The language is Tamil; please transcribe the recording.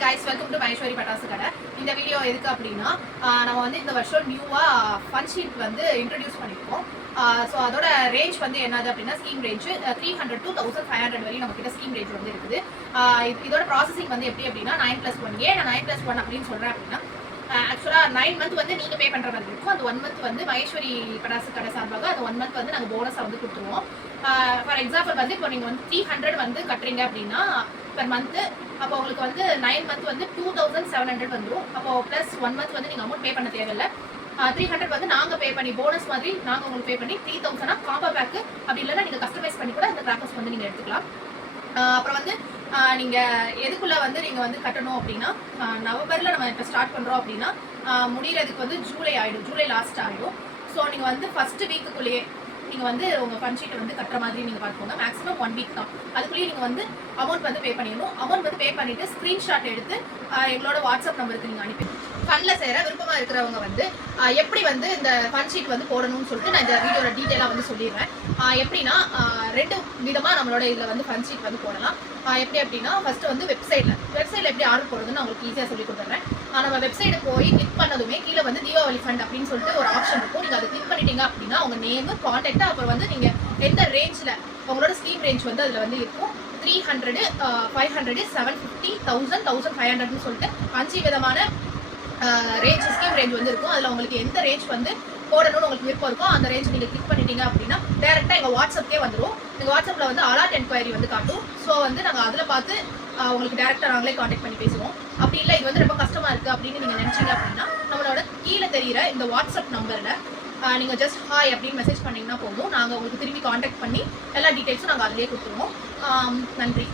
guys, welcome to Maheshwari Patasu Kada. இந்த வீடியோ எதுக்கு அப்படின்னா நம்ம வந்து இந்த வருஷம் நியூவா ஃபன் ஷீட் வந்து இன்ட்ரோடியூஸ் பண்ணிருக்கோம். ஸோ அதோட ரேஞ்ச் வந்து என்னது அப்படின்னா ஸ்கீம் ரேஞ்ச் 300 to 1500 வரையும் நம்ம கிட்ட ஸ்கீம் ரேஞ்ச் வந்து இருக்குது. இதோட ப்ராசஸிங் வந்து எப்படி அப்படின்னா 9+1. ஏன் நான் 9+1 அப்படின்னு சொல்றேன் அப்படின்னா ஆக்சுவலா 9 மந்த் வந்து நீங்க பே பண்ற மாதிரி இருக்கும். அந்த 1 மந்த் வந்து மகேஸ்வரி பட்டாசு கடை சார்பாக அந்த 1 மந்த் வந்து நாங்கள் போனஸா வந்து கொடுத்துருவோம். ஃபார் எக்ஸாம்பிள் வந்து இப்போ நீங்க வந்து 300 வந்து கட்டுறீங்க அப்படின்னா பெர் மந்த், அப்போ உங்களுக்கு வந்து 9 மந்த் வந்து 2700 வந்துடும். அப்போ பிளஸ் 1 மந்த் வந்து நீங்க அமௌண்ட் பே பண்ண தேவையில்லை. 300 வந்து நாங்க பே பண்ணி போனஸ் மாதிரி நாங்க உங்களுக்கு பே பண்ணி 3000 காம்போ பேக், அப்படி இல்லைன்னா நீங்க கஸ்டமைஸ் பண்ணி கூட அந்த கிராக்கர்ஸ் வந்து நீங்க எடுத்துக்கலாம். அப்புறம் வந்து நீங்க எதுக்குள்ள வந்து நீங்க வந்து கட்டணும் அப்படின்னா நவம்பர்ல நம்ம இப்போ ஸ்டார்ட் பண்றோம் அப்படின்னா முடியறதுக்கு வந்து ஜூலை லாஸ்ட் ஆயிடும். ஸோ நீங்க வந்து ஃபர்ஸ்ட் வீக்குள்ளேயே நீங்க வந்து உங்க ஃபன் ஷீட்டை வந்து கட்டுற மாதிரி நீங்க பார்த்துக்கோங்க. மேக்ஸிமம் 1 வீக் தான். அதுக்குள்ளேயே நீங்க வந்து அமௌண்ட் வந்து பே பண்ணிடணும். அமௌண்ட் வந்து பே பண்ணிட்டு ஸ்கிரீன்ஷாட் எடுத்து எங்களோட வாட்ஸ்அப் நம்பருக்கு நீங்க அனுப்பி ஃபன்ல சேர விருப்பமா இருக்கிறவங்க வந்து எப்படி வந்து இந்த ஃபன் ஷீட் வந்து போடணும்னு சொல்லிட்டு நான் இந்த வீடியோட டீட்டெயிலாக வந்து சொல்லிடுறேன். எப்படின்னா 2 விதமா நம்மளோட இதுல வந்து ஃபன் ஷீட் வந்து போடலாம். எப்படி அப்படின்னா ஃபர்ஸ்ட் வந்து வெப்சைட்ல எப்படி ஆர்டர் போடுறதுன்னு நான் உங்களுக்கு ஈஸியாக சொல்லி கொடுத்துட்றேன். நம்ம வெப்சைட்டை போய் கிளிக் பண்ணதுமே கீழே வந்து தீபாவளி ஃபண்ட் அப்படின்னு சொல்லிட்டு ஒரு ஆப்ஷன் இருக்கும். நீங்க அதை கிளிக் பண்ணிட்டீங்க அப்படின்னா உங்க நேம், கான்டாக்ட், அப்புறம் வந்து நீங்க எந்த ரேஞ்ச்ல உங்களோட ஸ்கீம் ரேஞ்ச் வந்து அதுல வந்து இருக்கும். 300, 500, 750, 1000, 1500 சொல்லிட்டு 5 விதமான ரேஞ்ச் ஸ்கீம் ரேஞ்ச் வந்து இருக்கும். அதுல உங்களுக்கு எந்த ரேஞ்ச் வந்து போடணும்னு உங்களுக்கு விருப்பம் இருக்கும் அந்த ரேஞ்ச் நீங்க கிளிக் பண்ணிட்டீங்க அப்படின்னா டைரக்டா எங்க வாட்ஸ்அப்லேயே வந்துடும். எங்க வாட்ஸ்அப்ல வந்து அலர்ட் என்கொயரி வந்து காட்டும். ஸோ வந்து நாங்கள் அதுல பார்த்து உங்களுக்கு டேரக்டா நாங்களே கான்டாக்ட் பண்ணி பேசுவோம். அப்படி இல்லை இது வந்து ரொம்ப கஷ்டமா இருக்கு அப்படின்னு நீங்க நினைச்சீங்க அப்படின்னா நம்மளோட கீழே தெரியுற இந்த வாட்ஸ்அப் நம்பர்ல நீங்க ஜஸ்ட் ஹாய் அப்படின்னு மெசேஜ் பண்ணீங்கன்னா போதும். நாங்க உங்களுக்கு திரும்பி கான்டாக்ட் பண்ணி எல்லா டீடைல்ஸும் நாங்க அதிலேயே கொடுத்துருவோம். நன்றி.